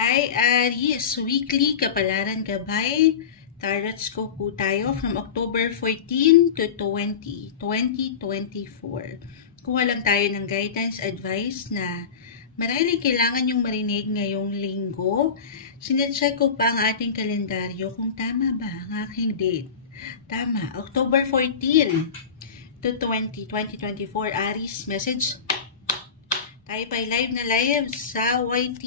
Hi Aries, weekly kapalaran gabay. Tarot scope po tayo from October 14 to 20, 2024. Kuha lang tayo ng guidance, advice na marahil kailangan yung marinig ngayong linggo. Sinecheck ko pa ang ating kalendaryo kung tama ba ang aking date. Tama, October 14 to 20, 2024. Aries, message. Tayo pa live na live sa YT.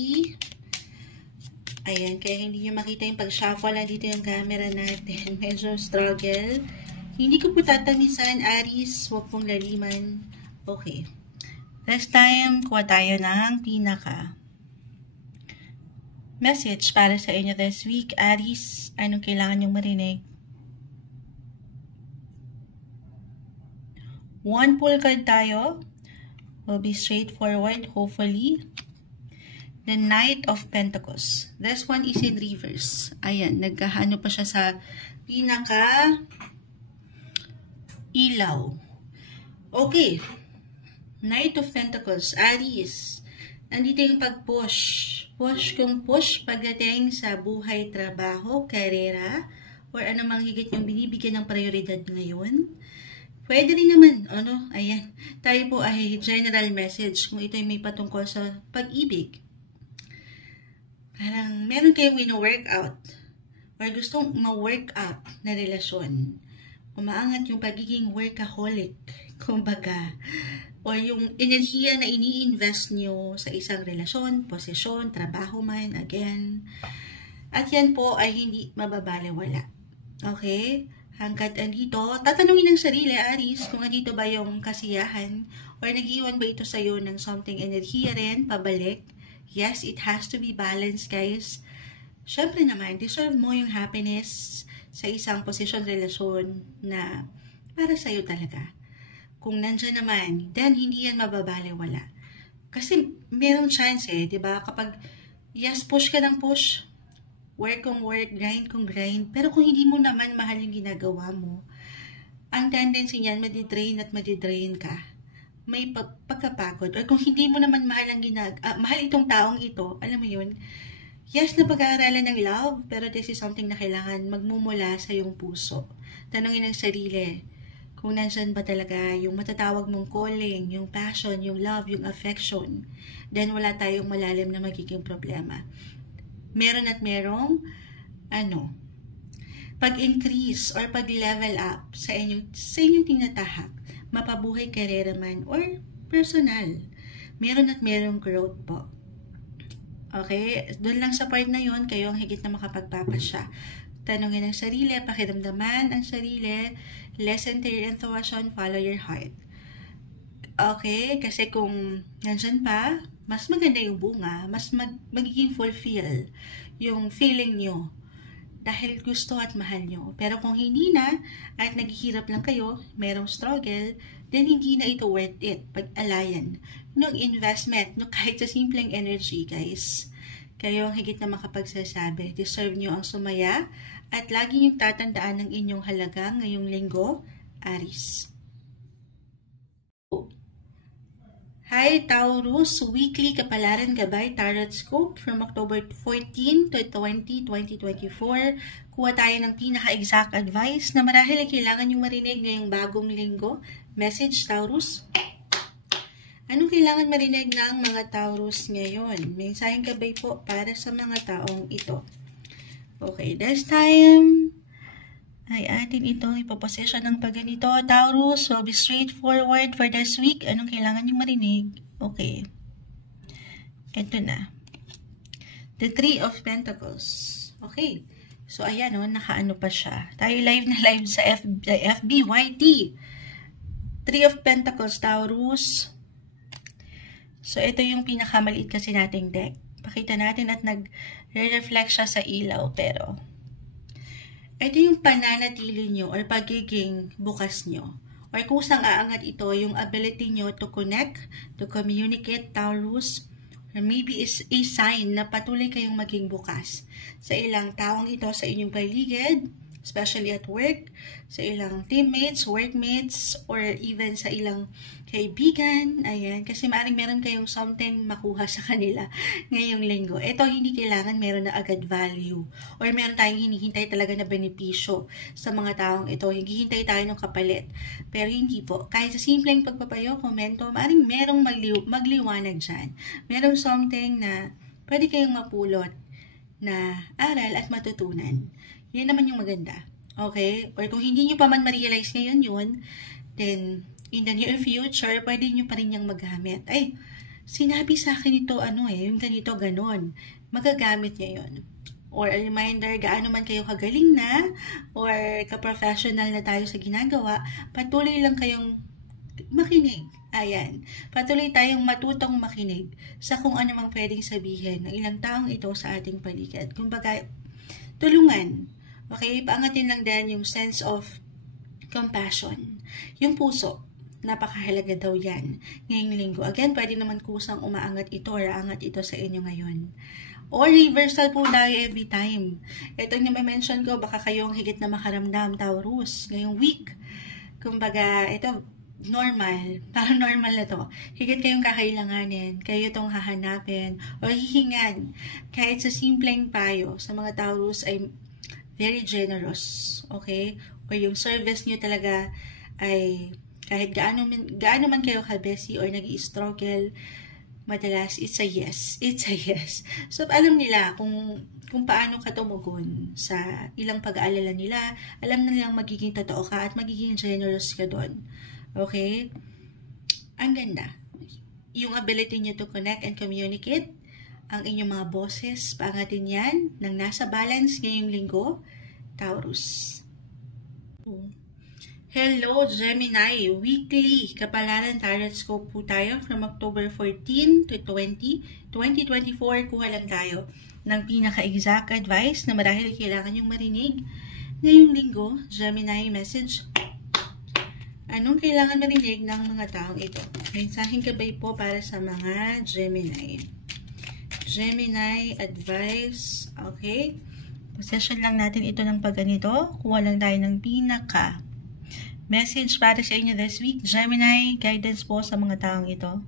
Ayan, kaya hindi nyo makita yung pag-shuffle na dito yung camera natin. Medyo struggle. Hindi ko po tatamisan, Aries. Huwag pong laliman. Okay. This time, kuha tayo ng pinaka message para sa inyo this week. Aries, anong kailangan yung marinig? One pull card tayo. Will be straightforward, hopefully. The Knight of Pentacles. This one is in reverse. Ayan, nagkahano pa siya sa pinaka ilaw. Okay. Knight of Pentacles. Aries. Nandito yung pag-push. Push kung push pagdating sa buhay, trabaho, karera, or anumang higit yung binibigyan ng prioridad ngayon. Pwede rin naman, ayan. Tayo po ay general message kung ito ay may patungkol sa pag-ibig. Parang meron kayong wino-workout or gustong ma-workout na relasyon. Umaangat yung pagiging workaholic, kumbaga. Or yung enerhiya na ini-invest nyo sa isang relasyon, posisyon, trabaho man, again. At yan po ay hindi mababalewala. Okay? Hanggat andito, tatanungin ng sarili, Aries, kung andito ba yung kasiyahan or nag-iwan ba ito sa'yo ng something enerhiya rin, pabalik. Yes, it has to be balanced, guys. Siyempre naman, deserve mo yung happiness sa isang posisyon, relasyon na para sa'yo talaga. Kung nandyan naman, then hindi yan mababalewala. Kasi merong chance diba? Kapag, yes, push ka ng push, work kung work, grind kung grind, pero kung hindi mo naman mahal yung ginagawa mo, ang tendency niyan, madidrain at madidrain ka. May pagkapagod. Or kung hindi mo naman mahal mahal itong taong ito, alam mo yun, yes, na pag-aaralan ng love, pero this is something na kailangan magmumula sa iyong puso. Tanungin ng sarili, kung nandyan ba talaga yung matatawag mong calling, yung passion, yung love, yung affection, then wala tayong malalim na magiging problema. Meron at merong, pag-increase or pag-level up sa inyong tinatahak, mapabuhay karera man or personal. Meron at merong growth po. Okay? Doon lang sa part na yon kayo ang higit na makapagpapasya. Tanungin ang sarili, pakiramdaman ang sarili, listen to your intuition, follow your heart. Okay? Kasi kung nandyan pa, mas maganda yung bunga, mas magiging fulfill yung feeling nyo. Dahil gusto at mahal nyo. Pero kung hindi na, at naghihirap lang kayo, merong struggle, then hindi na ito worth it. Pag-alayan ng investment, kahit sa simpleng energy, guys. Kayo ang higit na makapagsasabi. Deserve nyo ang sumaya, at lagi yung tatandaan ng inyong halaga ngayong linggo, Aries. Hi Taurus, weekly kapalaran gabay tarot scope from October 14 to 20, 2024. Kuha tayo ng pinaka-exact advice na marahil ay kailangan yung marinig ngayong bagong linggo. Message Taurus. Anong kailangan marinig ng mga Taurus ngayon? Mensaheng gabay po para sa mga taong ito. Okay, this time ay atin itong ipoposesyon ng pagganito. Taurus, will be straightforward for this week. Anong kailangan yung marinig? Okay. Ito na. The Three of Pentacles. Okay. So, ayan nakaano pa siya. Tayo live na live sa FB, YT. Three of Pentacles, Taurus. So, ito yung pinakamaliit kasi nating deck. Pakita natin at nag-reflect siya sa ilaw, pero ito yung pananatili nyo or pagiging bukas nyo. Or kung saan aangat ito, yung ability nyo to connect, to communicate, Taurus. Or maybe is a sign na patuloy kayong maging bukas sa ilang taong ito sa inyong paligid. especially at work, sa ilang teammates, workmates, or even sa ilang kaibigan. Ayan, kasi maaaring meron kayong something makuha sa kanila ngayong linggo. Ito, hindi kailangan meron na agad value or meron tayong hinihintay talaga na benepisyo sa mga taong ito. Hinihintay tayo ng kapalit. Pero hindi po. Kahit sa simpleng pagpapayo, komento, maaaring merong magliwanag dyan. Merong something na pwede kayong mapulot na aral at matutunan. Yan naman yung maganda. Okay? Or kung hindi nyo pa man ma-realize ngayon yun, then in the near future, pwede nyo pa rin niyang magamit. Ay, sinabi sa akin ito, yung ganito, ganon. Magagamit niya yun. Or a reminder, gaano man kayo kagaling na, or ka-professional na tayo sa ginagawa, patuloy lang kayong makinig. Ayan. Patuloy tayong matutong makinig sa kung ano mang pwedeng sabihin ng ilang taong ito sa ating paligid. Kumbaga, tulungan. Okay? Paangatin lang din yung sense of compassion. Yung puso. Napakahalaga daw yan ngayong linggo. Again, pwede naman kusang umaangat ito or aangat ito sa inyo ngayon. Or reversal po tayo every time. Ito yung na-mention ko, baka kayong higit na makaramdam, Taurus, ngayong week. Kumbaga, ito, normal. Parang normal na to. Higit kayong kakailanganin, kayo itong hahanapin o hihingan. Kahit sa simpleng payo, sa mga Taurus ay very generous. Okay? O yung service nyo talaga ay kahit gaano man kayo kabesi or nag-i-struggle, madalas it's a yes. It's a yes. So, alam nila kung paano ka tumugon sa ilang pag-aalala nila. Alam na nilang magiging totoo ka at magiging generous ka doon. Okay? Ang ganda. Yung ability nyo to connect and communicate, ang inyong mga boses, paangatin yan ng nasa balance ngayong linggo, Taurus. Hello, Gemini! Weekly Kapalaran Tarot Scope po tayo from October 14 to 20, 2024. Kuha lang tayo ng pinaka-exact advice na marahil kailangan yung marinig. Ngayong linggo, Gemini message. Anong kailangan marinig ng mga taong ito? Mensaheng gabay po para sa mga Gemini. Gemini advice. Okay. Possession lang natin ito ng pagganito. Kuha lang tayo ng pinaka message para sa inyo this week. Gemini, guidance po sa mga taong ito.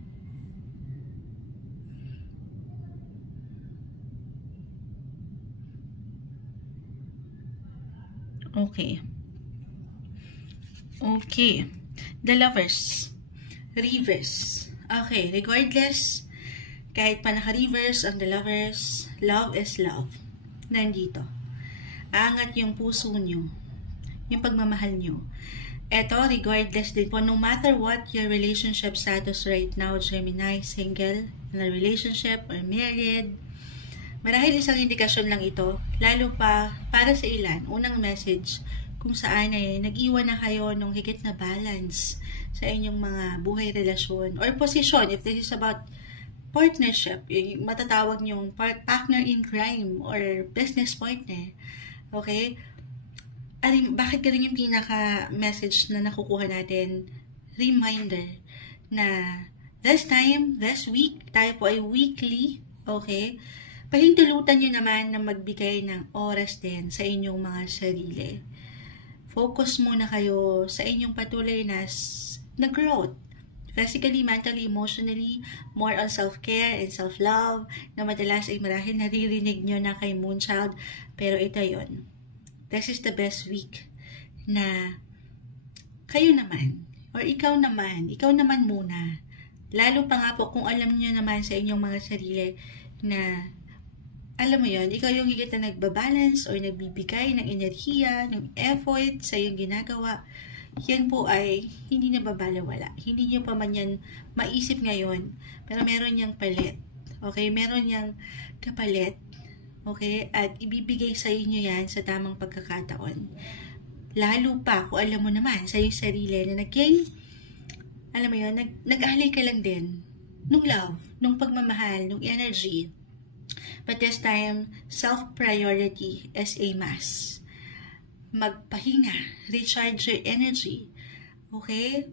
Okay. Okay. The Lovers. Reverse. Okay. Regardless, kahit pa naka-reverse ang The Lovers, love is love. Nandito. Angat yung puso nyo. Yung pagmamahal nyo. Eto, regardless din po, no matter what your relationship status right now, Gemini, single, in a relationship, or married, marahil isang indikasyon lang ito, lalo pa para sa ilan, unang message, kung saan ay nag-iwan na kayo ng higit na balance sa inyong mga buhay relasyon, or posisyon, if this is about partnership, yung matatawag nyong partner in crime, or business partner, okay? Bakit ganun yung pinaka-message na nakukuha natin? Reminder na this time, this week, tayo po ay weekly, okay? Pahintulutan nyo naman na magbigay ng oras din sa inyong mga sarili. Focus muna kayo sa inyong patuloy na growth. Physically, mentally, emotionally, more on self-care and self-love na madalas ay marahil naririnig nyo na kay Moonchild. Pero ito yun. This is the best week na kayo naman, or ikaw naman muna. Lalo pa nga po kung alam niyo naman sa inyong mga sarili na, alam mo yon, ikaw yung higit na nagbabalance or nagbibigay ng enerhiya, ng effort sa iyong ginagawa. Yan po ay hindi na babalawala. Hindi niyo pa man yan maisip ngayon, pero meron niyang palit. Okay? Meron niyang kapalit. Okay? At ibibigay sa inyo yan sa tamang pagkakataon. Lalo pa kung alam mo naman sa iyong sarili na naging, alam mo yun, nag-alay ka lang din nung love, nung pagmamahal, nung energy. But this time, self-priority is a must. Magpahinga, recharge your energy. Okay?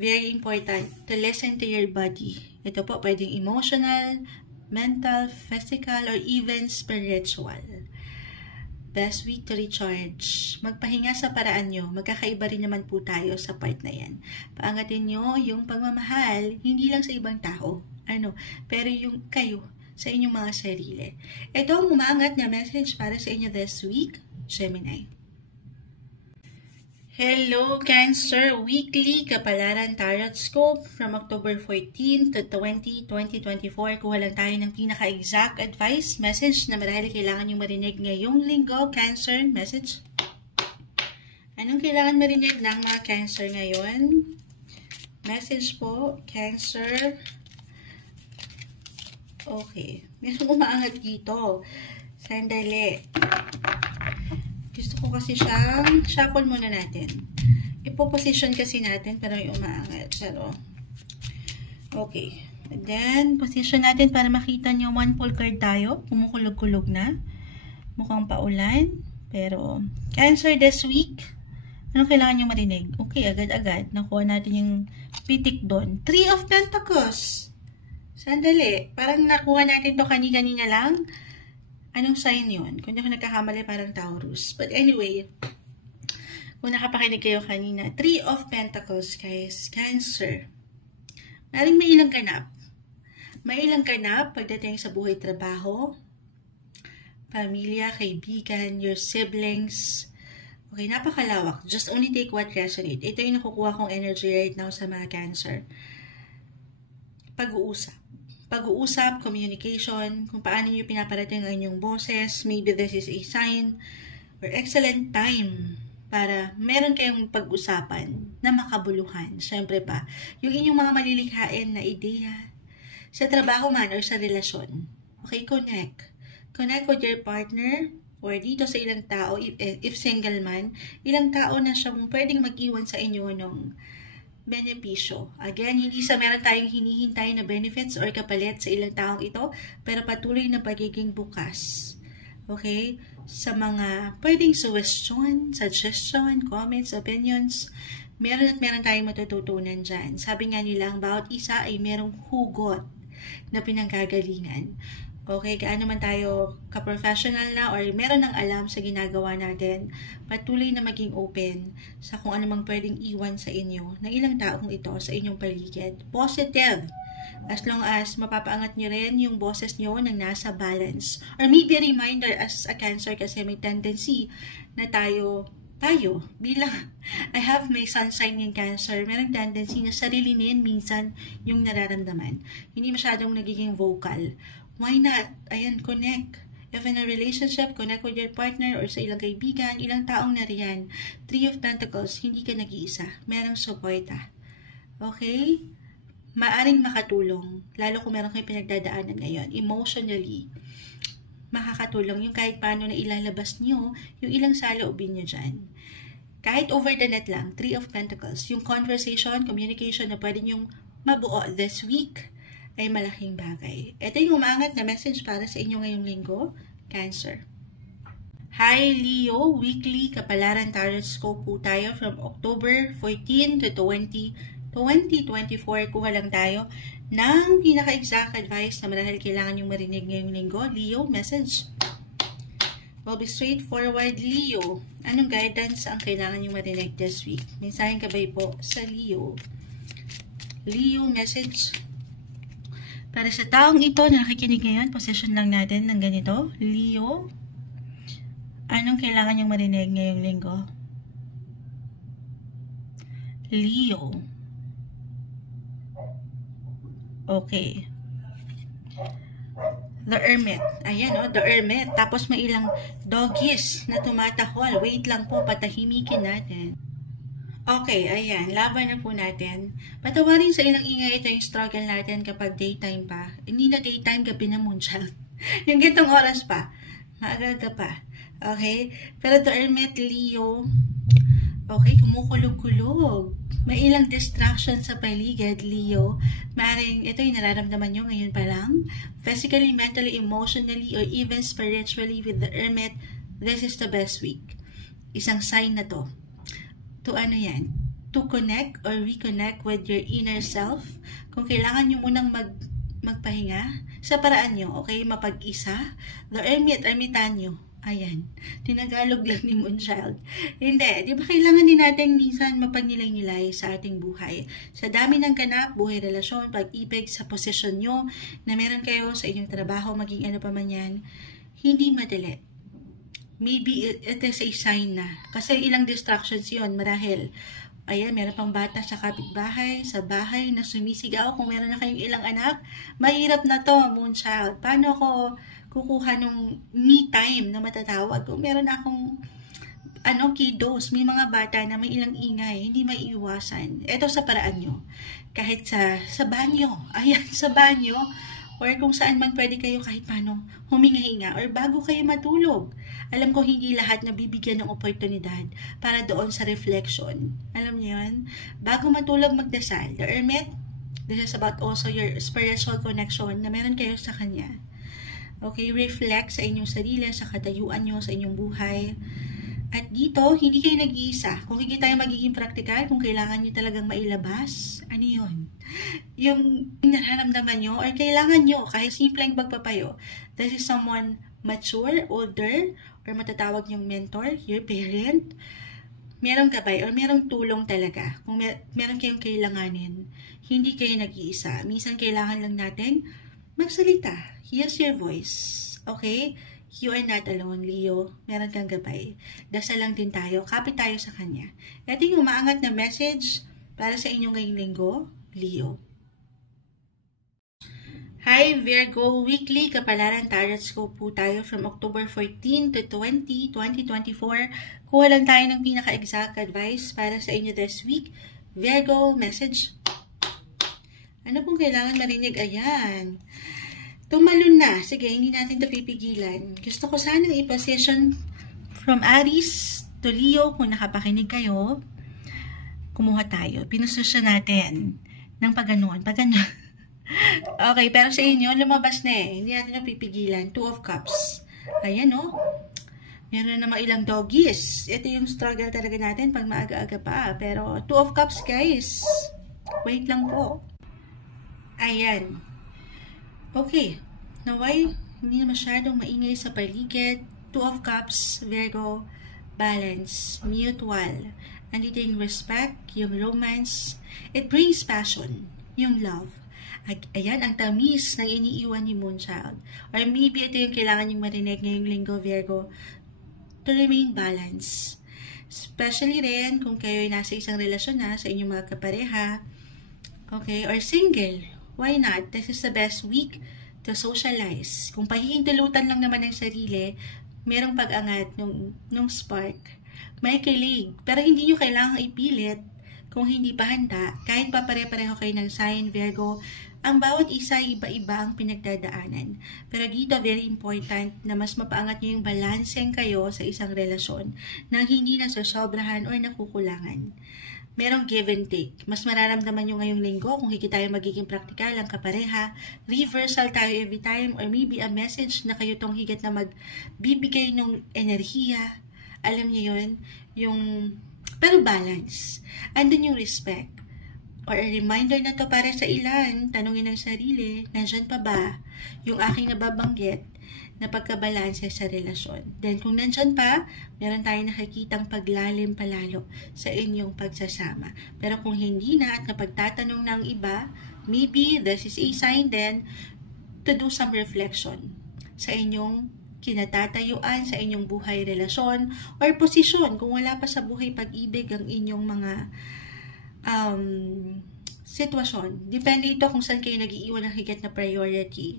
Very important to listen to your body. Ito po, pwedeng emotional, mental, physical, or even spiritual. best week to recharge. Magpahinga sa paraan nyo. Magkakaiba rin naman po tayo sa part na yan. Paangatin nyo yung pagmamahal, hindi lang sa ibang tao. Pero yung kayo, sa inyong mga sarili. Ito ang umaangat na message para sa inyo this week, Gemini. Hello, Cancer! Weekly Kapalaran Tarot Scope from October 14 to 20, 2024. Kuha lang tayo ng pinaka-exact advice message na marahil kailangan nyo marinig ngayong linggo. Cancer, message. Anong kailangan marinig ng mga Cancer ngayon? Message po, Cancer. Okay. Meron umaangat dito. Sandali. Gusto ko kasi siyang shuffle muna natin. Ipo-position kasi natin para may umaangat. Pero, okay. And then, position natin para makita nyo. One pull card tayo. Kumukulog-kulog na. Mukhang paulan. Pero, Cancer this week. Anong kailangan nyo marinig? Okay, agad-agad. Nakuha natin yung pitik doon. Three of Pentacles. Sandali. Parang nakuha natin to kanina lang. Anong sign yun? Kung ako nagkakamali, parang Taurus. But anyway, kung nakapakinig kayo kanina, Three of Pentacles, guys. Cancer. Maring may ilang ganap. May ilang ganap pagdating sa buhay, trabaho, pamilya, kaibigan, your siblings. Okay, napakalawak. Just only take what resonate. Ito yung nakukuha kong energy right now sa mga Cancer. Pag-uusap, communication, kung paano nyo pinaparating ang inyong boses, maybe this is a sign or excellent time para meron kayong pag-usapan na makabuluhan. Siyempre pa, yung inyong mga malilikhain na ideya sa trabaho man or sa relasyon. Okay, connect. Connect with your partner or dito sa ilang tao, if single man, ilang tao na siya pwedeng mag-iwan sa inyo ng benepisyo. Again, hindi sa meron tayong hinihintay na benefits or kapalit sa ilang taong ito, pero patuloy na pagiging bukas. Okay? Sa mga pwedeng suggestion, comments, opinions, meron tayong matututunan dyan. Sabi nga nila, ang bawat isa ay merong hugot na pinanggagalingan. Okay, gaano man tayo ka-professional na or meron ng alam sa ginagawa natin, patuloy na maging open sa kung ano mang pwedeng iwan sa inyo ng ilang taong ito sa inyong paligid. Positive. As long as mapapaangat nyo rin yung boses nyo nang nasa balance. Or maybe a reminder as a Cancer kasi may tendency na tayo bilang I have my sunshine in Cancer, merong tendency na sarilinin minsan yung nararamdaman. Hindi masyadong nagiging vocal. Why not? Ayan, connect. If in a relationship, connect with your partner or sa ilang kaibigan, ilang taong nariyan. Three of Pentacles, hindi ka nag-iisa. Merong suporta. Okay? Maaring makatulong. Lalo kung meron kayong pinagdadaanan ngayon. Emotionally, makakatulong yung kahit paano na ilalabas nyo, yung ilang saloobin nyo dyan. Kahit over the net lang, Three of Pentacles, yung conversation, communication na pwede nyong mabuo this week, ay malaking bagay. Ito yung umangat na message para sa inyo ngayong linggo, Cancer. Hi Leo, weekly Kapalaran Tarot Scope po tayo from October 14 to 20, 2024. Kuha lang tayo ng pinaka-exact advice na marahil kailangan yung marinig ngayong linggo. Leo, message. Will be straightforward, Leo. Anong guidance ang kailangan yung marinig this week? Mensahe kabay po sa Leo. Leo, message. Para sa taong ito na nakikinig ngayon, position lang natin ng ganito. Leo, anong kailangan yung marinig ngayong linggo? Leo. Okay. The Hermit. Ayan The Hermit. Tapos may ilang doggies na tumatahol. Wait lang po, patahimikin natin. Okay, ayan. Laban na po natin. Patawarin sa ilang ingay, ito yung struggle natin kapag daytime pa. Hindi na daytime, gabi na moonchild. Yung gitong oras pa. Maaga pa. Okay? Pero the Hermit, Leo, okay, kumukulog-kulog. May ilang distraction sa paligid, Leo. Maring ito yung nararamdaman nyo ngayon pa lang. Physically, mentally, emotionally, or even spiritually with the Hermit, this is the best week. Isang sign na to. To ano yan? To connect or reconnect with your inner self. Kung kailangan nyo munang magpahinga, sa paraan nyo, okay, mapag-isa, the Hermit, Ermitanyo, Ayan, tinagalog lang ni Moonchild. Hindi, di ba kailangan din natin minsan mapagnilay-nilay sa ating buhay. Sa dami ng ganap, buhay, relasyon, pag-ibig, sa posisyon nyo, na meron kayo sa inyong trabaho, maging ano pa man yan, hindi madali. Maybe it is a sign na. Kasi ilang distractions yon marahil. Ayan, meron pang bata sa kapitbahay, sa bahay, na sumisigaw. Kung meron na kayong ilang anak, mahirap na to, Moonchild. Paano ako kukuha ng me time na matatawag? Kung meron akong kiddos, may mga bata na may ilang ingay, hindi maiiwasan. Ito sa paraan nyo. Kahit sa banyo. Ayan, sa banyo. Or kung saan man pwede kayo kahit paano huminga-hinga. Or bago kayo matulog. Alam ko hindi lahat nabibigyan ng oportunidad para doon sa reflection. Alam niyo yun? Bago matulog magdasal. The Hermit, this is about also your spiritual connection na meron kayo sa Kanya. Okay, reflect sa inyong sarili, sa katayuan nyo, sa inyong buhay. At dito, hindi kayo nag-iisa. Kung hindi tayo magiging practical, kung kailangan nyo talagang mailabas, ano yun? Yung nararamdaman nyo, or kailangan nyo, kahit simpleng pagpapayo, this is someone mature, older, or matatawag nyong mentor, your parent, merong gabay, or merong tulong talaga. Kung meron kayong kailanganin, hindi kayo nag-iisa. Minsan kailangan lang natin magsalita. Here's your voice. Okay? You are not alone, Leo. Meron kang gabay. Dasal lang din tayo. Kapit tayo sa Kanya. Ito yung umaangat na message para sa inyong ngayong linggo, Leo. Hi, Virgo. Weekly Kapalaran Tarot Scope po tayo from October 14 to 20, 2024. Kuha lang tayo ng pinaka-exact advice para sa inyo this week. Virgo, message. Ano pong kailangan marinig? Ayan. Tumalon na. Sige, hindi natin ito pipigilan. Gusto ko sanang i-position from Aries to Leo. Kung nakapakinig kayo, kumuha tayo. Pinusosyon natin ng paganon. Okay, pero sa inyo, lumabas na eh. Hindi natin ito pipigilan. Two of Cups. Ayan o. Meron na namang ilang doggies. Ito yung struggle talaga natin pag maaga-aga pa. Pero Two of Cups, guys. Wait lang po. Ayan. Okay. Naway, hindi na masyadong maingay sa paligid. Two of Cups, Virgo, balance, mutual. Andito yung respect, yung romance. It brings passion, yung love. Ayan, ang tamis ng iniiwan ni Moonchild. Or maybe ito yung kailangan yung marinig ngayong linggo, Virgo, to remain balanced. Especially rin kung kayo ay nasa isang relasyon na sa inyong mga kapareha. Okay, or single. Why not? This is the best week to socialize. Kung pahihintulutan lang naman ng sarili, merong pag-angat nung spark. May kilig. Pero hindi nyo kailangang ipilit kung hindi pa handa. Kahit pa pare-pareho kayo ng sign, Virgo, ang bawat isa iba-iba ang pinagdadaanan. Pero dito, very important na mas mapaangat nyo yung balancing kayo sa isang relasyon nang hindi nasasobrahan or nakukulangan. Merong give and take. Mas mararamdaman nyo ngayong linggo kung hindi tayo magiging practical ang kapareha. Reversal tayo every time or maybe a message na kayo tong higit na magbibigay ng enerhiya. Alam niyo yun? Pero balance. Andun yung respect. Or a reminder na to para sa ilan, tanungin ng sarili, nandyan pa ba yung aking nababanggit na pagkabalanse sa relasyon? Then kung nandyan pa, meron tayong nakikitang paglalim palalo sa inyong pagsasama. Pero kung hindi na at napagtatanong ng iba, maybe this is a sign then to do some reflection sa inyong kinatatayuan, sa inyong buhay, relasyon, or posisyon. Kung wala pa sa buhay pag-ibig ang inyong mga sitwasyon. Depende ito kung saan kayo nag-iiwan ng higit na priority.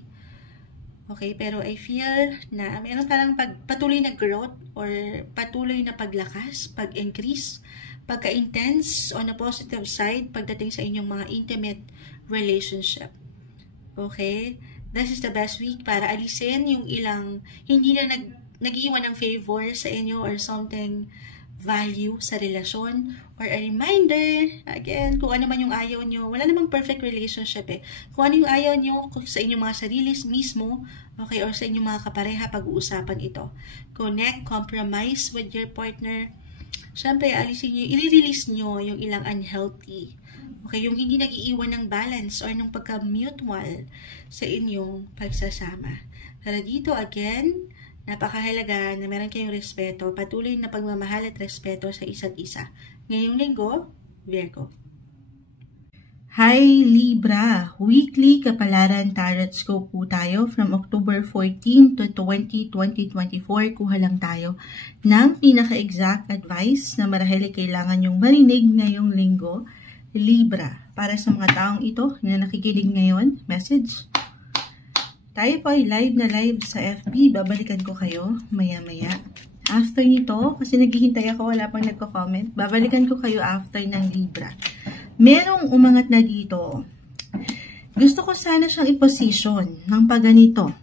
Okay, pero I feel na meron parang patuloy na growth or patuloy na paglakas, pag-increase, pagka-intense on a positive side pagdating sa inyong mga intimate relationship. Okay? This is the best week para alisin yung ilang hindi na nag-iwan ng favor sa inyo or something value sa relasyon or a reminder, again, kung ano man yung ayaw nyo. Wala namang perfect relationship eh. Kung ano yung ayaw nyo sa inyong mga sarili mismo, okay, or sa inyong mga kapareha, pag-uusapan ito. Connect, compromise with your partner. Siyempre, alisin nyo, i-release nyo yung ilang unhealthy. Okay, yung hindi nag-iiwan ng balance or ng pagka-mutual sa inyong pagsasama. Pero dito, again, Napakahalaga na meron kayong respeto, patuloy na pagmamahal at respeto sa isa't isa. Ngayong linggo, Virgo. Hi Libra! Weekly Kapalaran Tarot Scope po tayo from October 14 to 20, 2024. Kuha lang tayo ng pinaka-exact advice na marahil kailangan yung marinig ngayong linggo. Libra, para sa mga taong ito na nakikinig ngayon, message. Tayo po ay live na live sa FB. Babalikan ko kayo maya-maya. After nito, kasi naghihintay ako, wala pang nagko-comment. Babalikan ko kayo after ng Libra. Merong umangat na dito. Gusto ko sana siyang i-position ng pagganito.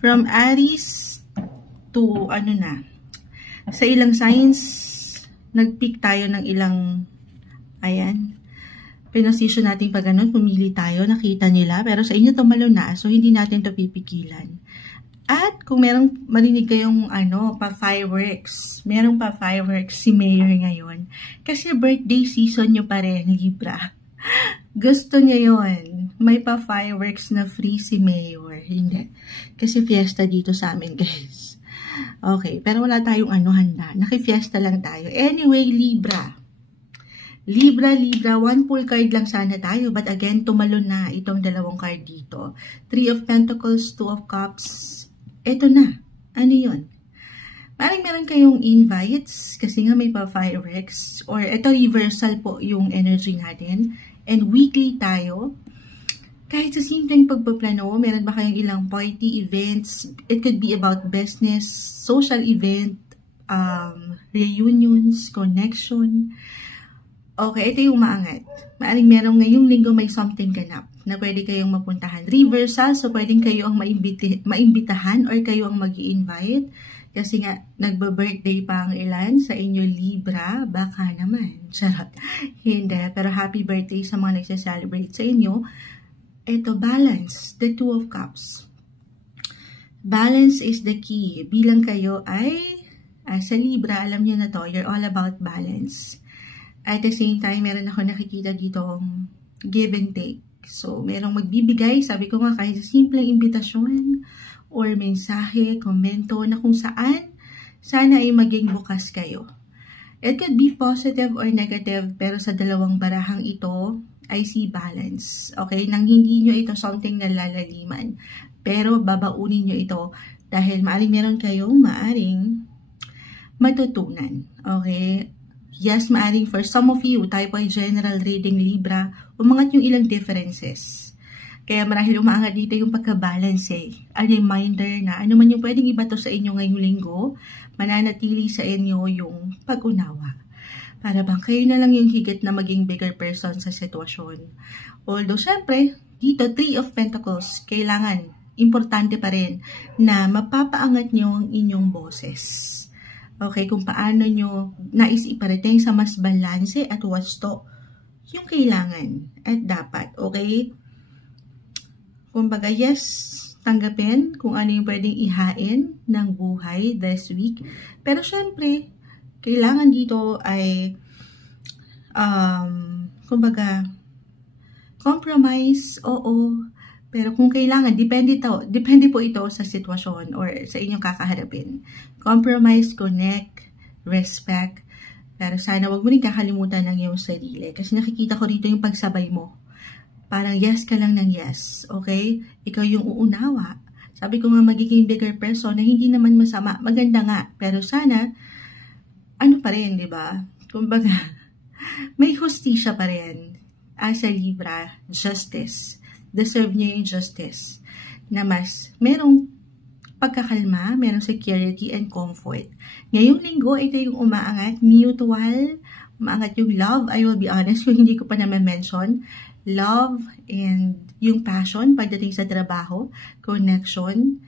From Aries to ano na. Sa ilang signs, nag-pick tayo ng ilang, ayan, pinosisyon natin pag ganun, pumili tayo, nakita nila. Pero sa inyo tumalo na, so hindi natin to pipigilan. At kung merong marinig kayong pa-fireworks, merong pa-fireworks si Mayor ngayon. Kasi birthday season nyo pa rin, Libra. Gusto niya yon. May pa-fireworks na free si Mayor. Hindi. Kasi fiesta dito sa amin, guys. Okay, pero wala tayong handa. Naki-fiesta lang tayo. Anyway, Libra. Libra, one full card lang sana tayo. But again, tumalon na itong dalawang card dito. 3 of Pentacles, 2 of Cups. Ito na. Ano yun? Parang meron kayong invites kasi nga may pa-fireworks. Or ito reversal po yung energy natin. And weekly tayo. Kahit sa simpleng pagpaplano, meron ba kayong ilang party events? It could be about business, social event, reunions, connection. Okay, ito yung maangat. Maaring merong ngayong linggo may something ganap na pwede kayong mapuntahan. Reversal, so pwedeng kayo ang maimbitahan or kayo ang mag-i-invite. Kasi nga, nagba-birthday pa ang ilan sa inyo Libra. Baka naman. Charot. Hindi. Pero happy birthday sa mga nagsa-celebrate sa inyo. Ito, balance. The 2 of Cups. Balance is the key. Bilang kayo ay, sa Libra, alam niyo na to, you're all about balance. At the same time, meron ako nakikita dito give and take. So, merong magbibigay, sabi ko nga, kahit sa simpleng imbitasyon or mensahe, komento na kung saan, sana ay maging bukas kayo. It could be positive or negative, pero sa dalawang barahang ito, I see balance. Okay? Nang hindi nyo ito something na lalaliman. Pero babaunin nyo ito dahil meron kayong maaring matutunan. Okay? Yes, maaring for some of you, tayo po ay general reading Libra, umangat yung ilang differences. Kaya marahil umaangat dito yung pagka-balance A reminder na ano man yung pwedeng ibato sa inyo ngayong linggo, mananatili sa inyo yung pag-unawa. Para bang kayo na lang yung higit na maging bigger person sa sitwasyon. Although, syempre, dito 3 of Pentacles, kailangan, importante pa rin na mapapaangat nyo ang inyong boses. Okay, kung paano nyo nais iparating sa mas balanse at wasto yung kailangan at dapat. Okay? Kumbaga, yes, tanggapin kung ano yung pwedeng ihain ng buhay this week. Pero syempre, kailangan dito ay kumbaga, compromise, oo. Pero kung kailangan, depende po ito sa sitwasyon or sa inyong kakaharapin. Compromise, connect, respect. Pero sana wag mo rin kakalimutan ng iyong sarili. Kasi nakikita ko rito yung pagsabay mo. Parang yes ka lang ng yes. Okay? Ikaw yung uunawa. Sabi ko nga magiging bigger person na hindi naman masama. Maganda nga. Pero sana, ano pa rin, di ba? Kumbaga, may hustisya pa rin. As a Libra, justice. Deserve niyo yung justice na mas merong pagkakalma, merong security and comfort. Ngayong linggo, ito yung umaangat, mutual, umaangat yung love. I will be honest, kung hindi ko pa naman mention, love and yung passion pagdating sa trabaho, connection,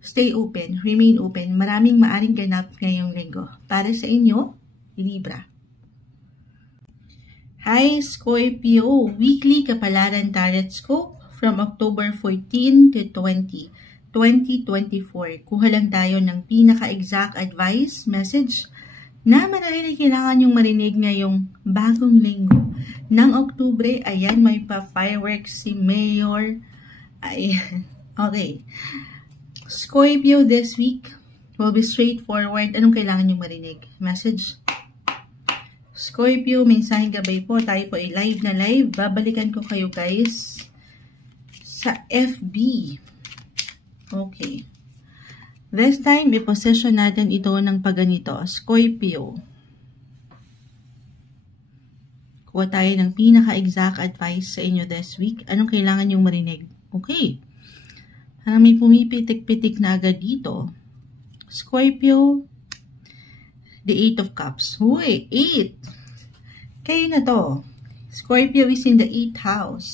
stay open, remain open. Maraming maaring ganap ngayong linggo. Para sa inyo, Libra. Hi, Scorpio! Weekly Kapalaran Tarot Scope from October 14 to 20, 2024. Kuha lang tayo ng pinaka-exact advice, message, na marahil kailangan yung marinig ngayong bagong linggo. Ng Oktubre, ayan, may pa-fireworks si Mayor. Ayan, okay. Scorpio this week will be straightforward. Anong kailangan nyo marinig? Message. Scorpio, mensaheng gabay po. Tayo po ay live na live. Babalikan ko kayo guys sa FB. Okay. This time, i-possession natin ito ng pagganito. Scorpio. Kuha tayo ng pinaka-exact advice sa inyo this week. Anong kailangan yung marinig? Okay. Parang may pumipitik-pitik na agad dito. Scorpio, the 8 of Cups. Uy, 8. Kayo na to. Scorpio is in the 8th house.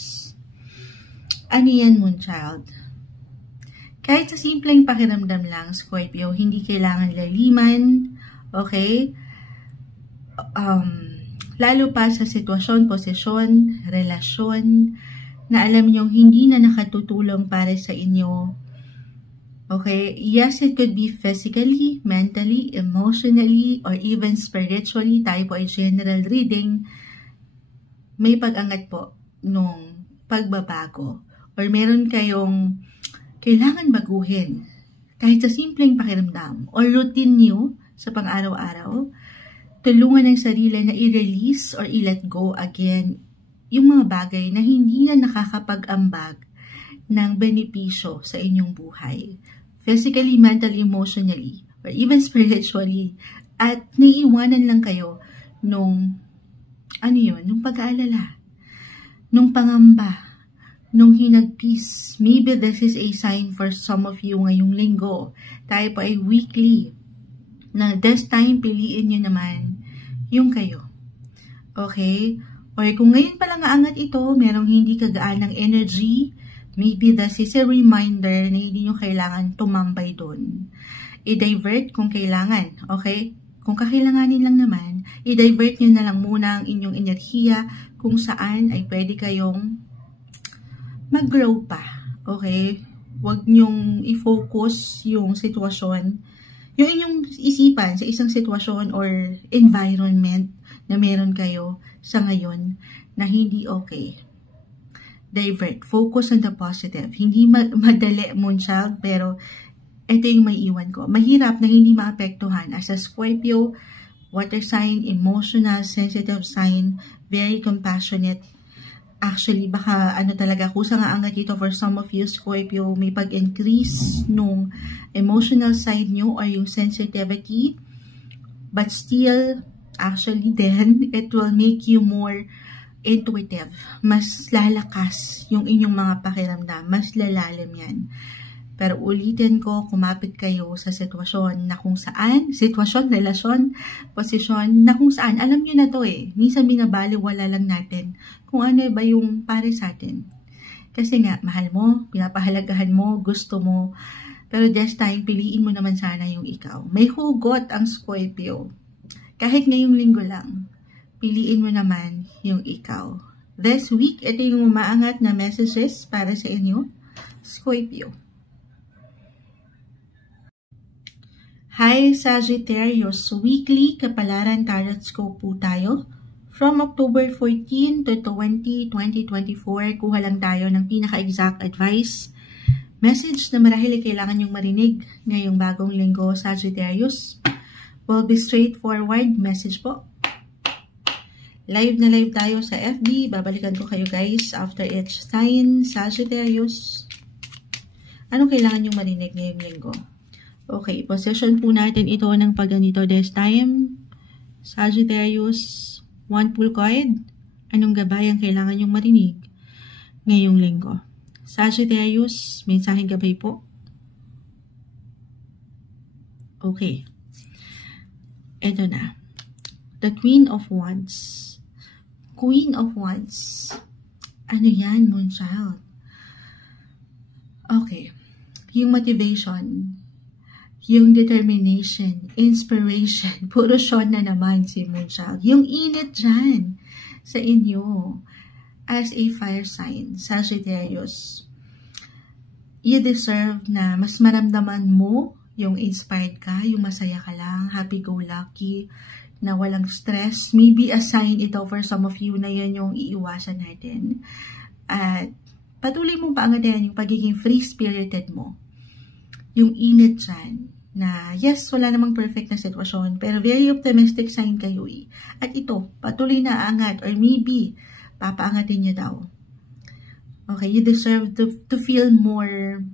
Ano yan, Moonchild? Kahit sa simpleng pakiramdam lang, Scorpio, hindi kailangan laliman. Okay? Lalo pa sa sitwasyon, posisyon, relasyon, na alam nyo hindi na nakatutulong para sa inyo. Okay? Yes, it could be physically, mentally, emotionally, or even spiritually. Tayo po ay general reading. May pag-angat po nung pagbabago. Or meron kayong kailangan baguhin. Kahit sa simpleng pakiramdam or routine nyo sa pang-araw-araw, tulungan ng sarili na i-release or i-let go again yung mga bagay na hindi na nakakapag-ambag ng benepisyo sa inyong buhay. Physically, mentally, emotionally, or even spiritually. At naiiwanan lang kayo nung, nung pag-aalala, nung pangamba, nung hinagpis. Maybe this is a sign for some of you ngayong linggo. Tayo po ay weekly. Na this time, piliin nyo naman yung kayo. Okay? Or kung ngayon pa lang aangat ito, merong hindi kagaan ng energy, maybe this is a reminder na hindi nyo kailangan tumambay doon. I-divert kung kailangan. Okay? Kung kakailanganin lang naman, i-divert nyo na lang muna ang inyong enerhiya kung saan ay pwede kayong mag-grow pa. Okay? Huwag nyong i-focus yung sitwasyon, yung inyong isipan sa isang sitwasyon or environment na meron kayo sa ngayon na hindi okay. Divert. Focus on the positive. Hindi madali, Moonchild, pero ito yung may iwan ko. Mahirap na hindi maapektuhan. As a Scorpio, water sign, emotional, sensitive sign, very compassionate. Actually, baka talaga, kusang aangat dito for some of you, Scorpio, may pag-increase nung emotional side nyo or yung sensitivity. But still, actually then, it will make you more intuitive. Mas lalakas yung inyong mga pakiramdam. Mas lalalim yan. Pero ulitin ko, kumapit kayo sa sitwasyon na kung saan, sitwasyon, relasyon, posisyon, na kung saan, alam nyo na to eh. Minsan binabaliwala lang natin kung ano ba yung para sa atin. Kasi nga, mahal mo, pinapahalagahan mo, gusto mo, pero this time, piliin mo naman sana yung ikaw. May hugot ang Scorpio. Kahit ngayong linggo lang, piliin mo naman yung ikaw. This week, ito yung umaangat na messages para sa inyo, Scorpio. Hi Sagittarius, weekly kapalaran tarot scope po tayo. From October 14 to 20, 2024, kuha lang tayo ng pinaka-exact advice. Message na marahil ay kailangan yung marinig ngayong bagong linggo, Sagittarius. Will be straightforward message po. Live na live tayo sa FB. Babalikan ko kayo guys after each sign, Sagittarius. Anong kailangan yung marinig ngayong linggo? Okay, possession po natin ito ng pagganito this time. Sagittarius, one full card. Anong gabay ang kailangan yung marinig ngayong linggo? Sagittarius, mensaheng gabay po. Okay. Ito na. The Queen of Wands. Queen of Wands. Ano yan, Moonchild? Okay. Yung motivation, yung determination, inspiration, puro siya na naman si Moonchild. Yung init dyan sa inyo as a fire sign, Sagittarius. You deserve na mas maramdaman mo yung inspired ka, yung masaya ka lang, happy-go-lucky, na walang stress. Maybe a sign ito for some of you na yun yung iiwasan natin. At patuloy mong paangatayan yung pagiging free-spirited mo. yung init dyan, na yes, wala namang perfect na sitwasyon, pero very optimistic sign kayo eh. At ito, patuloy na aangat, or maybe, papaangatin nyo daw. Okay, you deserve to feel more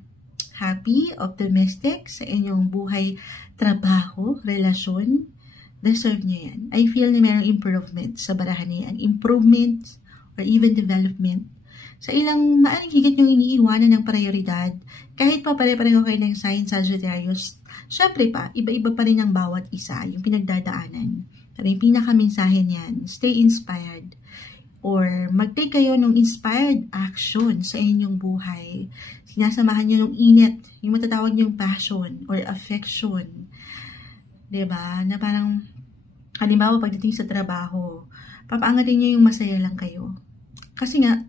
happy, optimistic sa inyong buhay, trabaho, relasyon. Deserve nyo yan. I feel na mayroong improvement sa barahan na yan. Improvement or even development. Sa ilang maaring higit yung iniiwanan ng prioridad, kahit pa pare-pareho kayo ng sign Sagittarius, syempre pa, iba-iba pa rin ang bawat isa, yung pinagdadaanan. Pero yung pinaka-mensahe niyan, stay inspired. Or mag-take kayo ng inspired action sa inyong buhay. Sinasamahan nyo ng init, yung matatawag nyo passion or affection. Diba? Na parang, halimbawa pagdating sa trabaho, papaangatin nyo yung masaya lang kayo. Kasi nga,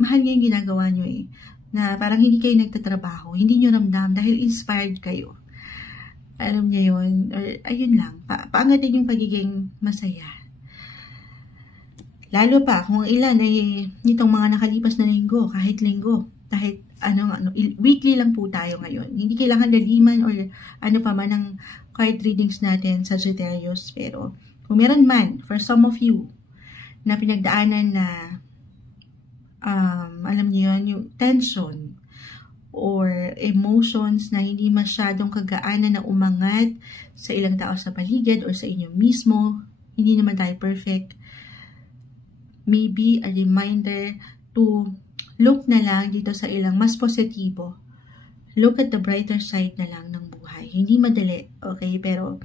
mahal niya yung ginagawa nyo eh. Na parang hindi kayo nagtatrabaho, hindi nyo ramdam dahil inspired kayo. Alam niya yun. Or ayun lang, paangatin yung pagiging masaya. Lalo pa kung ilan ay nitong mga nakalipas na linggo, kahit weekly lang po tayo ngayon. Hindi kailangan laliman or ano pa man ang card readings natin sa Sagittarius. Pero kung meron man, for some of you, na pinagdaanan na alam niyo yun, yung tension or emotions na hindi masyadong kagaanan na umangat sa ilang tao sa paligid or sa inyo mismo, hindi naman tayo perfect. Maybe a reminder to look na lang dito sa ilang mas positibo. Look at the brighter side na lang ng buhay. Hindi madali, okay? Pero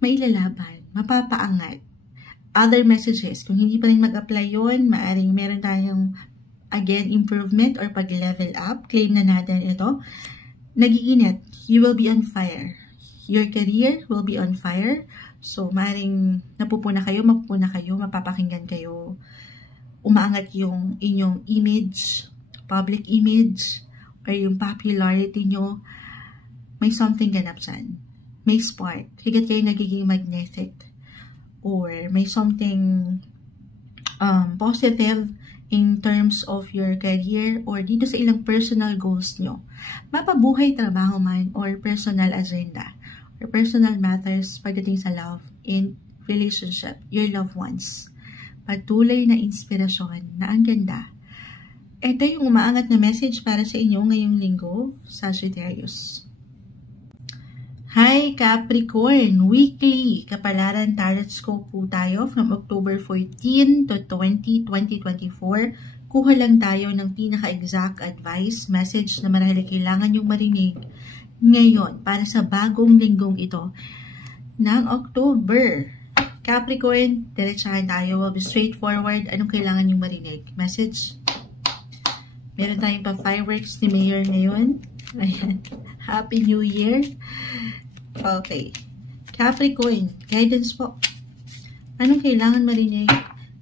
mailalaban, mapapaangat. Other messages, kung hindi pa rin mag-apply yun, maaring meron tayong, again, improvement or pag-level up. Claim na natin ito. Nag-iinit, you will be on fire. Your career will be on fire. So, maaring mapupuna kayo, mapapakinggan kayo. Umaangat yung inyong image, public image, or yung popularity nyo. May something ganap dyan. May spark. Higit kayo nagiging magnetic. Or may something positive in terms of your career or dito sa ilang personal goals nyo. Mapabuhay, trabaho man, or personal agenda, or personal matters pagdating sa love and relationship, your loved ones. Patuloy na inspirasyon na ang ganda. Ito yung umaangat na message para sa inyo ngayong linggo, Sagittarius. Hi Capricorn! Weekly Kapalaran Tarot Scope po tayo from October 14 to 20, 2024. Kuha lang tayo ng pinaka-exact advice, message na marahil kailangan yung marinig ngayon para sa bagong linggong ito ng October. Capricorn, diretsahan tayo. We'll be straightforward. Anong kailangan yung marinig? Message? Meron tayong pa fireworks ni Mayor ngayon. Ayan. Happy New Year! Okay. Capricorn, guidance po. Anong kailangan marinig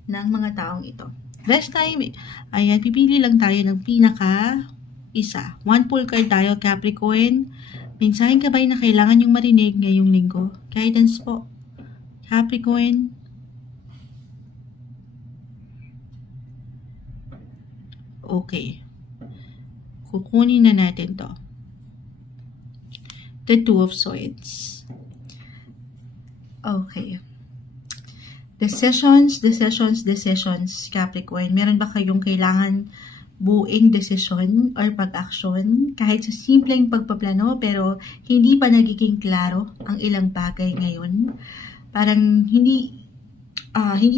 ng mga taong ito? Best time, ayan, pipili lang tayo ng pinaka-isa. One pull card tayo, Capricorn. Mensahe ka ba na kailangan yung marinig ngayong linggo? Guidance po. Capricorn. Okay. Kukunin na natin to. The Two of Swords. Okay. Decisions, Capricorn. Meron ba kayong kailangan buing desisyon or pag-aksyon? Kahit sa simpleng pagpaplano, pero hindi pa nagiging klaro ang ilang bagay ngayon. Parang hindi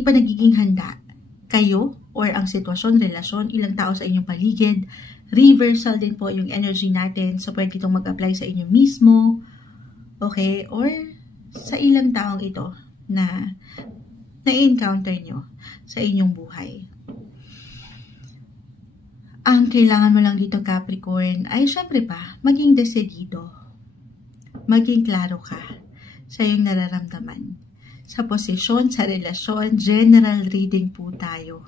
pa nagiging handa kayo or ang sitwasyon, relasyon, ilang tao sa inyong paligid. Reversal din po yung energy natin. So, pwede itong mag-apply sa inyo mismo. Okay? Or sa ilang taong ito na na-encounter nyo sa inyong buhay. Ang kailangan mo lang dito, Capricorn, ay syempre pa, maging desidido. Maging klaro ka sa iyong nararamdaman. Sa posisyon, sa relasyon, general reading po tayo.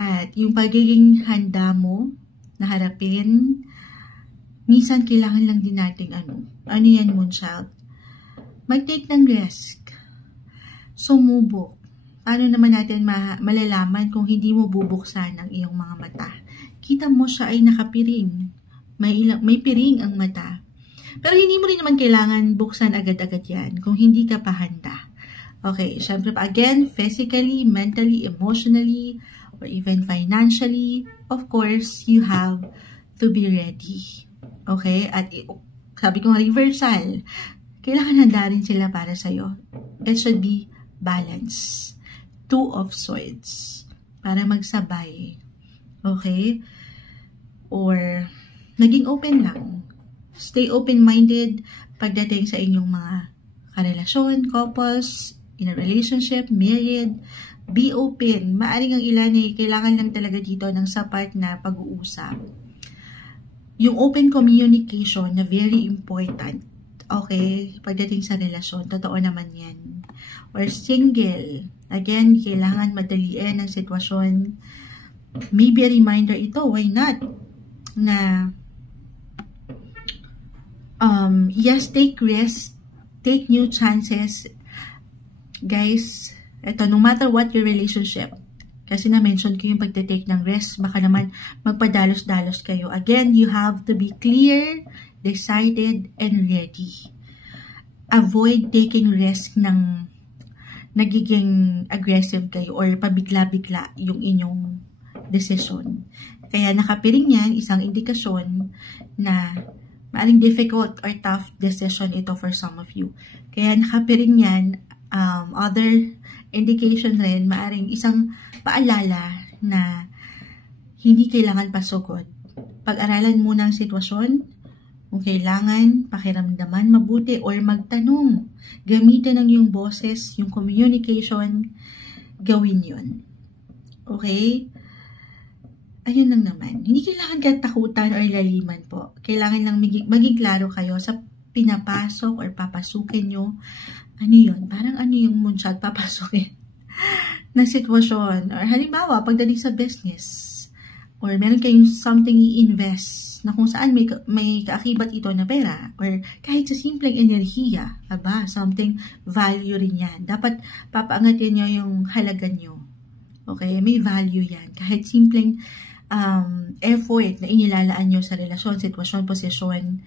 At yung pagiging handa mo na harapin, minsan kailangan lang din natin ano yan, Moonchild? Mag-take ng risk. Sumubok. Paano naman natin malalaman kung hindi mo bubuksan ang iyong mga mata? Kita mo siya ay nakapiring. may piring ang mata. Pero hindi mo rin naman kailangan buksan agad-agad yan kung hindi ka pa handa. Okay, syempre pa again, physically, mentally, emotionally, or even financially, of course, you have to be ready. Okay? At sabi ko nga, reversal. Kailangan handa rin sila para sa'yo. It should be balance. 2 of Swords. Para magsabay. Okay? Or, naging open lang. Stay open-minded pagdating sa inyong mga karelasyon, couples, in a relationship, married. Be open. Maaring ang ilan ay kailangan lang talaga dito ng sapat na pag-uusap. Yung open communication na very important. Okay? Pagdating sa relasyon. Totoo naman yan. Or single. Again, kailangan madaliin ang sitwasyon. Maybe a reminder ito. Why not? Na yes, take risks. Take new chances. Guys, eto, no matter what your relationship, kasi na-mention ko yung pagte-take ng risk, baka naman magpadalos-dalos kayo. Again, you have to be clear, decided, and ready. Avoid taking risk ng nagiging aggressive kayo or pabigla-bigla yung inyong decision. Kaya nakapiring yan, isang indikasyon na maaring difficult or tough decision ito for some of you. Kaya nakapiring yan, other indication rin, maaring isang paalala na hindi kailangan pasugod. Pag-aralan muna ang sitwasyon, kung kailangan, pakiramdaman mabuti or magtanong. Gamitin ang iyong boses, yung communication, gawin yun. Okay? Ayun lang naman. Hindi kailangan katakutan or laliman po. Kailangan lang maging klaro kayo sa pinapasok or papasukin nyo. Ano yun? Parang ano yung munsyad papasukin na sitwasyon. Or halimbawa, pagdating sa business. Or meron kayong something i-invest na kung saan may kaakibat ito na pera. Or kahit sa simpleng enerhiya. Aba, something value rin yan. Dapat papaangatin nyo yung halaga nyo. Okay? May value yan. Kahit simpleng effort na inilalaan nyo sa relasyon, sitwasyon, posisyon.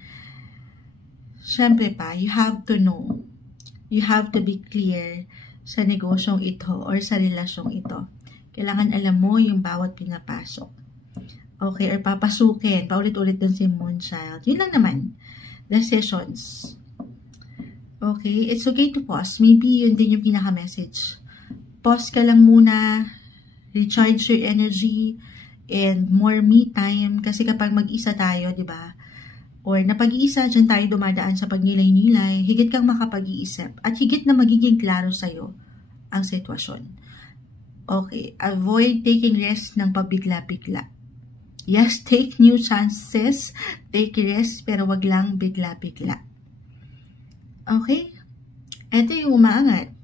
Siyempre pa, you have to know. You have to be clear sa negosyong ito or sa relasyong ito. Kailangan alam mo yung bawat pinapasok. Okay, or papasukin. Paulit-ulit dun si Moonchild. Yun lang naman. Decisions. Okay, it's okay to pause. Maybe yun din yung pinaka-message. Pause ka lang muna. Recharge your energy and more me time. Kasi kapag mag-isa tayo, di ba? Or napag-iisa, dyan tayo dumadaan sa pagnilay-nilay, higit kang makapag-iisip at higit na magiging klaro sa'yo ang sitwasyon. Okay, avoid taking risks ng pabigla-bigla. Yes, take new chances, take risks, pero wag lang bigla-bigla. Okay? Ito yung umaangat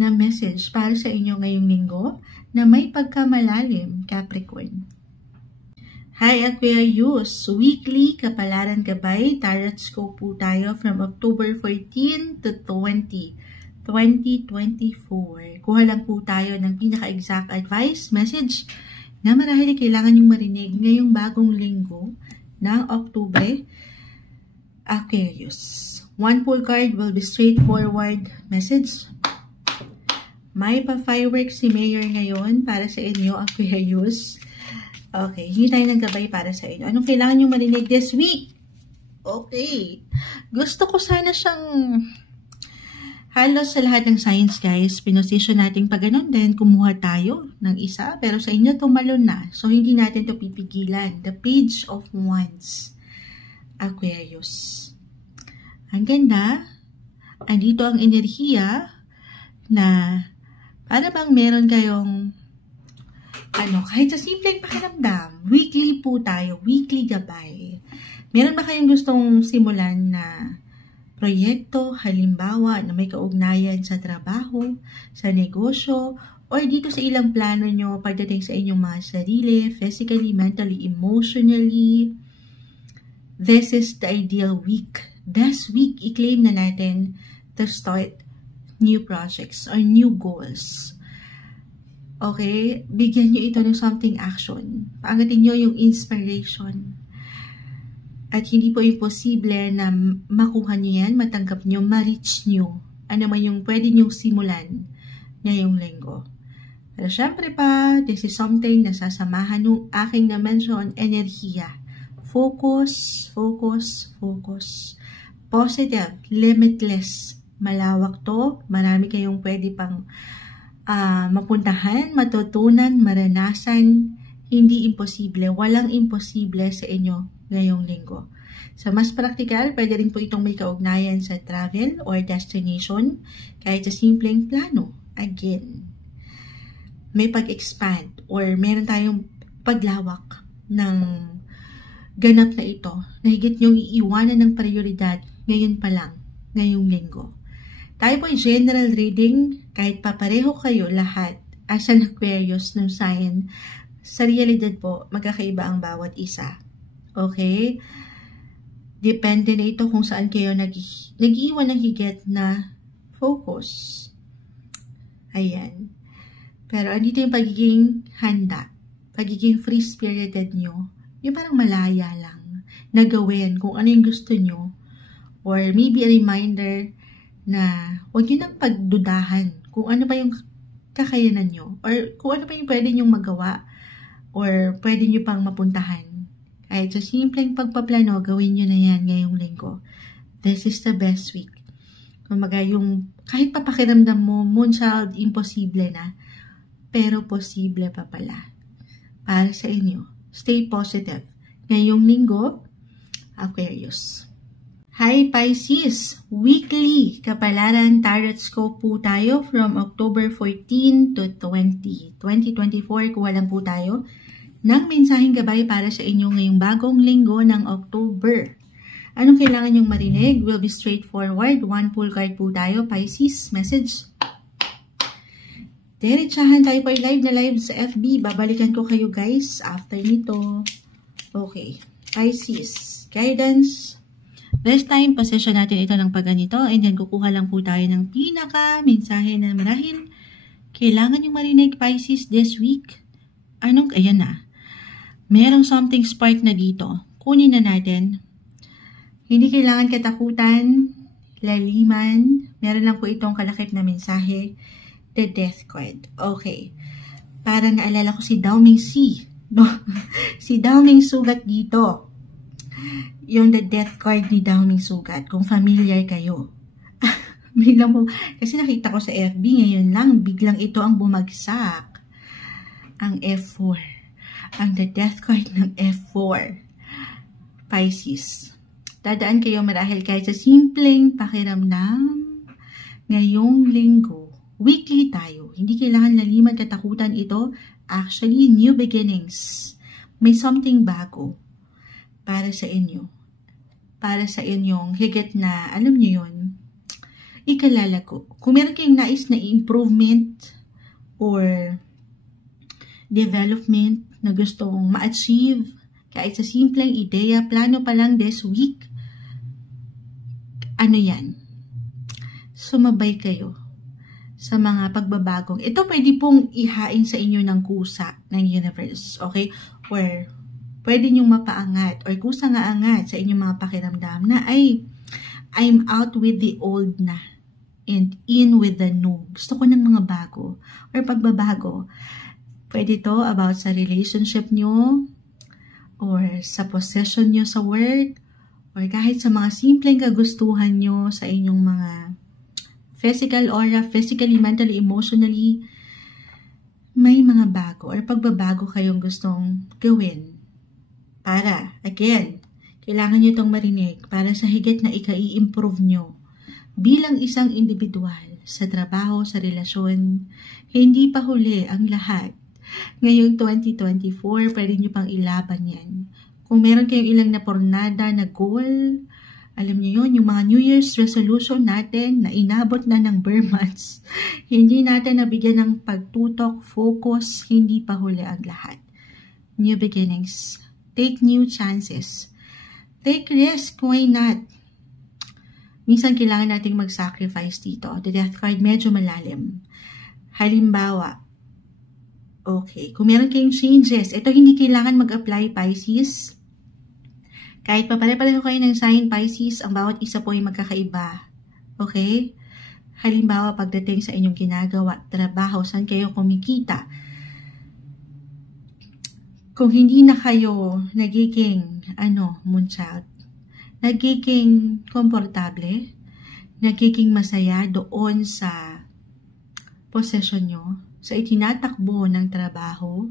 na message para sa inyo ngayong linggo na may pagkamalalim, Capricorn. Hi Aquarius! Weekly Kapalaran Gabay, Tarot Scope po tayo from October 14 to 20, 2024. Kuha lang po tayo ng pinaka-exact advice, message na marahil kailangan yung marinig ngayong bagong linggo ng October. Aquarius. One full card will be straightforward message. May pa-fireworks si Mayor ngayon para sa inyo, Aquarius. Okay, hindi tayo ng gabay para sa inyo. Anong kailangan nyo marinig this week? Okay. Gusto ko sana siyang halos sa lahat ng signs, guys. Pinosisyon natin pa ganun din. Kumuha tayo ng isa. Pero sa inyo, tumalon na. So, hindi natin to pipigilan. The Page of Wands. Aquarius. Ang ganda. Andito ang enerhiya na para bang meron kayong kahit sa simpleng pakiramdam, weekly po tayo, weekly gabay. Meron ba kayong gustong simulan na proyekto, halimbawa, na may kaugnayan sa trabaho, sa negosyo, or dito sa ilang plano nyo pagdating sa inyong mga sarili, physically, mentally, emotionally? This is the ideal week. This week, i-claim na natin to start new projects or new goals. Okay? Bigyan nyo ito ng something action. Paangatin nyo yung inspiration. At hindi po imposible na makuha nyo yan, matanggap nyo, ma-reach nyo. Ano man yung pwede nyo simulan ngayong linggo. Pero syempre pa, this is something na sasamahan ng aking na-mention, enerhiya. Focus, focus, focus. Positive, limitless. Malawak to. Marami kayong pwede pang mapuntahan, matutunan, maranasan. Hindi imposible. Walang imposible sa inyo ngayong linggo. Sa mas praktikal, pwede rin po itong may kaugnayan sa travel or destination kahit sa simpleng plano. Again, may pag-expand or meron tayong paglawak ng ganap na ito na higit niyong iiwanan ng prioridad ngayon pa lang, ngayong linggo. Tayo po ay general reading kahit papareho kayo lahat as an Aquarius ng sign. Sa realidad po, magkakaiba ang bawat isa. Okay? Depende na ito kung saan kayo nag-iwan ng higit na focus. Ayan. Pero andito yung pagiging handa, pagiging free-spirited nyo, yung parang malaya lang na gawin kung ano yung gusto nyo. Or maybe a reminder na huwag nyo nang pagdudahan kung ano ba yung kakayanan nyo. Or kung ano ba yung pwede nyong magawa or pwede nyo pang mapuntahan. Kahit sa simpleng pagpaplano, gawin nyo na yan ngayong linggo. This is the best week. Kumaga yung kahit papakiramdam mo, Moonchild, imposible na. Pero posible pa pala. Para sa inyo, stay positive. Ngayong linggo, Aquarius. Hi Pisces! Weekly Kapalaran Tarot Scope po tayo from October 14 to 20. 2024, kuha lang po tayo ng mensaheng gabay para sa inyo ngayong bagong linggo ng October. Anong kailangan nyong marinig? Will be straightforward. One full card po tayo. Pisces, message. Diretsahan tayo po ay live na live sa FB. Babalikan ko kayo guys after nito. Okay. Pisces, guidance. This time, pasensya natin ito ng pagganito. And then, kukuha lang po tayo ng pinaka-mensahe na marahil kailangan yung marinig Pisces this week. Ayan na. Merong something spark na dito. Kunin na natin. Hindi kailangan katakutan, laliman. Meron lang po itong kalakip na mensahe. The Death card. Okay. Para naalala ko si Downing C. No? Si Downing Sugat dito. Yung The Death card ni Downing Sugat. Kung familiar kayo. Biglang po. Kasi nakita ko sa FB ngayon lang. Biglang ito ang bumagsak. Ang F4. Ang The Death card ng F4. Pisces. Dadaan kayo marahil kahit sa simpleng pakiramdam ngayong linggo. Weekly tayo. Hindi kailangan laliman katakutan ito. Actually, new beginnings. May something bago para sa inyo. Para sa inyong higit na, alam niyo yun, ikalala ko. Kung meron kayong nais na improvement or development na gustong ma-achieve, kahit sa simpleng ideya, plano pa lang this week, ano yan? Sumabay kayo sa mga pagbabagong. Ito pwede pong ihain sa inyo ng kusa ng universe, okay? Or pwede nyong mapaangat or kusa nga angat sa inyong mga pakiramdam na ay, I'm out with the old na and in with the new. Gusto ko ng mga bago or pagbabago. Pwede to about sa relationship nyo or sa possession nyo sa work or kahit sa mga simpleng kagustuhan nyo sa inyong mga physical aura, physically, mentally, emotionally. May mga bago or pagbabago kayong gustong gawin. Para, again, kailangan nyo itong marinig para sa higit na ika-i-improve nyo bilang isang individual sa trabaho, sa relasyon. Hindi pa huli ang lahat. Ngayong 2024, pwede nyo pang ilaban yan. Kung meron kayong ilang napornada na goal, alam nyo yun, yung mga New Year's resolution natin na inabot na ng bare months, hindi natin nabigyan ng pagtutok, focus, hindi pa huli ang lahat. New beginnings. Take new chances. Take risk, why not? Minsan kailangan nating mag-sacrifice dito. The Death card medyo malalim. Halimbawa, okay, kung meron kayong changes, ito hindi kailangan mag-apply Pisces. Kahit pa pare-pareho kayo ng sign Pisces, ang bawat isa po ay magkakaiba. Okay? Halimbawa, pagdating sa inyong ginagawa, trabaho, saan kayo kumikita. Kung hindi na kayo nagiging, moonchild, nagiging komportable, nagiging masaya doon sa possession nyo, sa itinatakbo ng trabaho,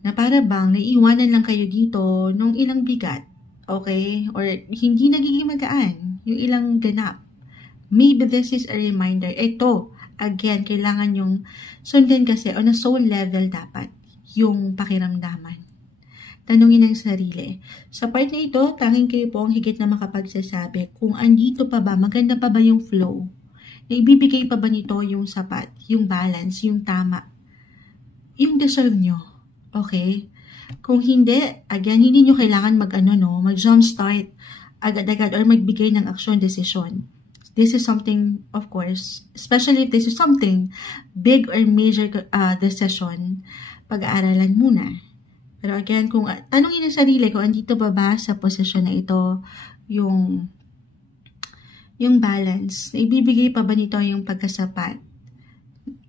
na para bang naiiwanan lang kayo dito nung ilang bigat, okay? Or hindi nagiging magaan, yung ilang ganap. Maybe this is a reminder. Ito, again, kailangan yung sundan kasi on a soul level dapat yung pakiramdaman. Tanungin ang sarili. Sa part na ito, tanging kayo po ang higit na makapagsasabi kung andito pa ba, maganda pa ba yung flow? Naibibigay pa ba nito yung sapat, yung balance, yung tama, yung deserve nyo? Okay? Kung hindi, again, hindi nyo kailangan mag jumpstart agad-agad or magbigay ng aksyon, desisyon. This is something, of course, especially if this is something big or major decision, pag-aaralan muna. Pero again, kung tanungin ang sarili ko, andito ba sa posisyon na ito yung balance? Ibibigay pa ba nito yung pagkasapat?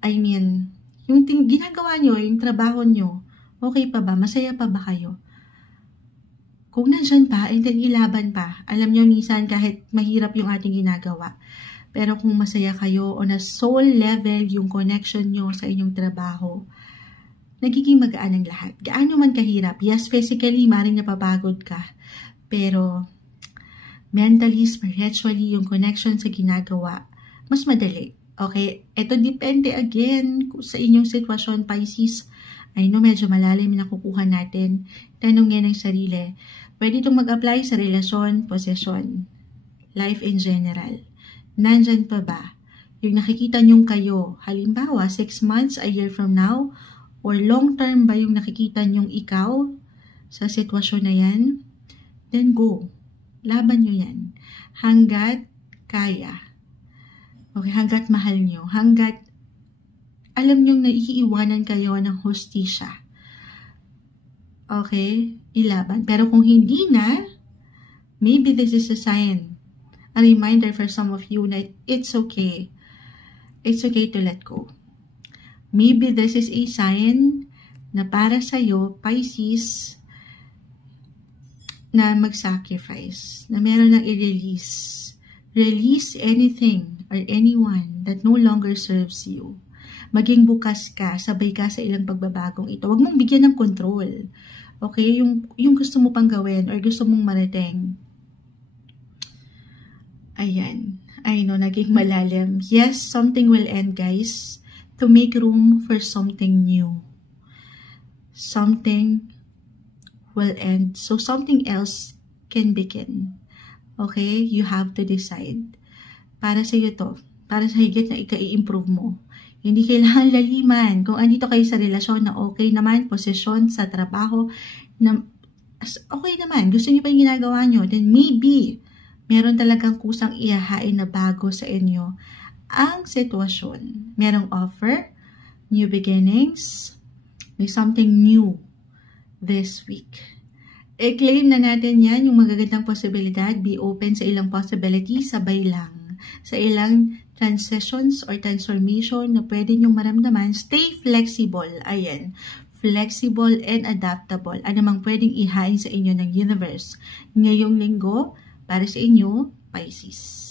I mean, yung ginagawa nyo, yung trabaho nyo, okay pa ba? Masaya pa ba kayo? Kung nandyan pa, and then ilaban pa. Alam nyo, minsan kahit mahirap yung ating ginagawa. Pero kung masaya kayo on a soul level, yung connection nyo sa inyong trabaho, nagiging magaan ang lahat. Gaano man kahirap. Yes, physically, maring napapagod ka. Pero mentally, spiritually, yung connection sa ginagawa, mas madali. Okay? Ito depende again sa inyong sitwasyon, Pisces. I know medyo malalim na nakukuha natin. Tanungin ang sarili. Pwede itong mag-apply sa relasyon, posesyon, life in general. Nandyan pa ba? Yung nakikita nyong kayo, halimbawa, 6 months, a year from now, or long term ba yung nakikita nyong ikaw sa sitwasyon na yan? Then go. Laban nyo yan. Hanggat kaya. Okay, hanggat mahal nyo. Hanggat alam nyong naiiwanan kayo ng hustisya. Okay? Ilaban. Pero kung hindi na, maybe this is a sign. A reminder for some of you na it's okay. It's okay to let go. Maybe this is a sign na para sa'yo, Pisces, na mag-sacrifice. Na meron ng i-release. Release anything or anyone that no longer serves you. Maging bukas ka, sabay ka sa ilang pagbabagong ito. Huwag mong bigyan ng control. Okay? Yung gusto mo pang gawin or gusto mong marating. Ayan. I know, naging malalim. Yes, something will end, guys. To make room for something new. Something will end. So, something else can begin. Okay? You have to decide. Para sa iyo to. Para sa higit na ika-i-improve mo. Hindi kailangan laliman. Kung andito kayo sa relasyon na okay naman, posisyon sa trabaho, na okay naman, gusto niyo pa yung ginagawa nyo, then maybe, meron talagang kusang ihahain na bago sa inyo ang sitwasyon. Merong offer, new beginnings, may something new this week. I-claim na natin yan, yung magagandang posibilidad, be open sa ilang possibilities, sabay lang. Sa ilang transitions or transformation na pwede nyong maramdaman, stay flexible. Ayan, flexible and adaptable. Ano mang pwedeng ihain sa inyo ng universe. Ngayong linggo, para sa inyo, Pisces.